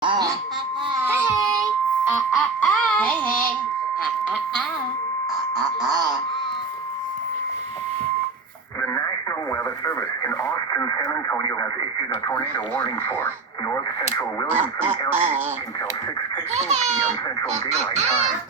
The National Weather Service in Austin, San Antonio has issued a tornado warning for north central Williamson County until 6:15 p.m. Central Daylight Time.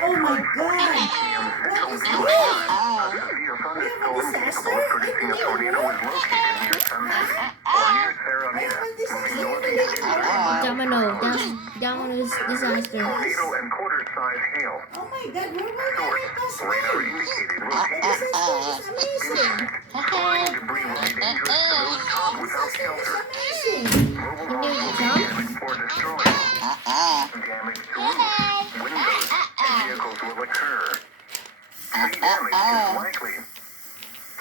Oh my 5:14 God! p.m. Central What Daylight was Time. A that? severe We have a thunderstorm capable of producing a tornado is located near Sun City or near Saramita, moving northeast at 30 miles per Domino. hour. Domino's disaster. Tornado and quarter-size hail. Oh my God, where was Source, that? radar indicated This rotation. is amazing. Flying debris will be dangerous to those caught without This shelter. is amazing. Mobile homes will be damaged or destroyed. Damage to roofs, windows, and vehicles will occur. Tree damage is likely.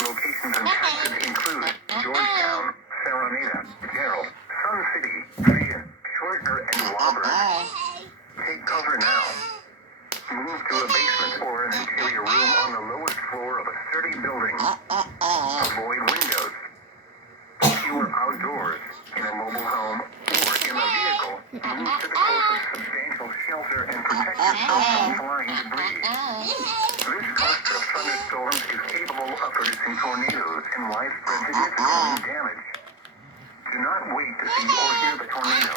Locations in Texas include Georgetown, Saramita, Gerald, Sun City, Fayette, Shortner, and Woburn. Take cover now. Move to a basement or an interior room on the lowest floor of a sturdy building. Avoid windows. If you are outdoors, in a mobile home, or in a vehicle, move to the closest substantial shelter and protect yourself from flying debris. This cluster of thunderstorms is capable of producing tornadoes and widespread significant damage. Do not wait to see or hear the tornado.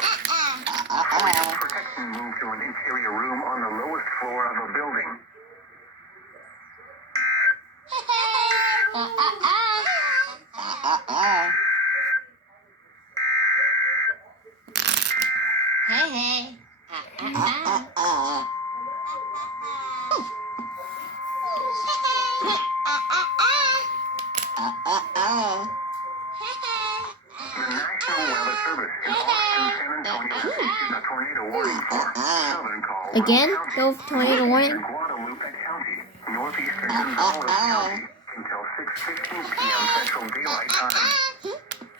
For your protection, move to an interior room on the lowest floor of a building. The National Weather Service in Austin, San Antonio has issued a tornado warning for southern Colorado Again? County, No tornado warning? and Guadalupe County, northeastern Gonzales County, until 6:15 p.m. Central Daylight Time.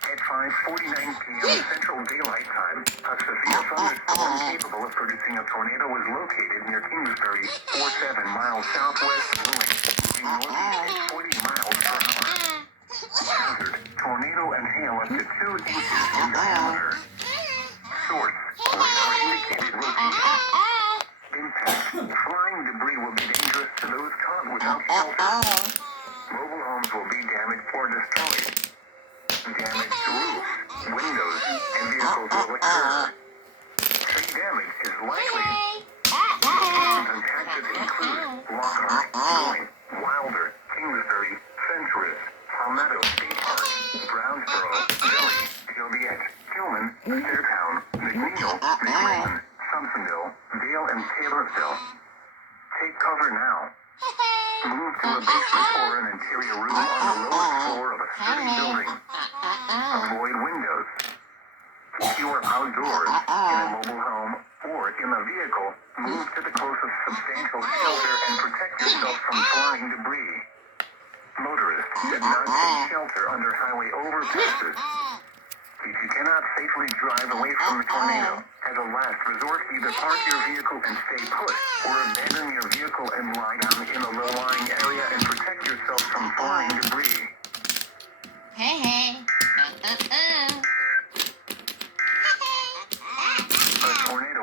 At 5:49 p.m. Central Daylight Time, a severe thunderstorm capable of producing a tornado was located near Kingsbury, 47 miles southwest of Wheeling, moving northeast at 40 miles per hour. Hazard, tornado and hail up to 2 inches in diameter. Source, radar indicated rotation. Impact, flying debris will be dangerous to those caught without shelter. Mobile homes will be damaged or destroyed. Damage to roofs, windows, and vehicles will occur. Tree damage is likely. Locations in Texas include Lockhart, Ewing, Wilder, Kingsbury, Fentress, Palmetto State Park, Brownsboro, Dilley, Joliet, Tillman, Fairtown, McNeil, McLean, Thompsonville, Dale, and Taylorsville. Take cover now. Move to a basement or an interior room on the lowest floor of a sturdy building. Avoid windows. If you are outdoors, in a mobile home, or in a vehicle, move to the closest substantial shelter and protect yourself from flying debris. Motorists should not take shelter under highway overpasses. If you cannot safely drive away from the tornado, as a last resort, either park your vehicle and stay put, or abandon your vehicle and lie down in a low-lying area and protect yourself from flying debris. Hey.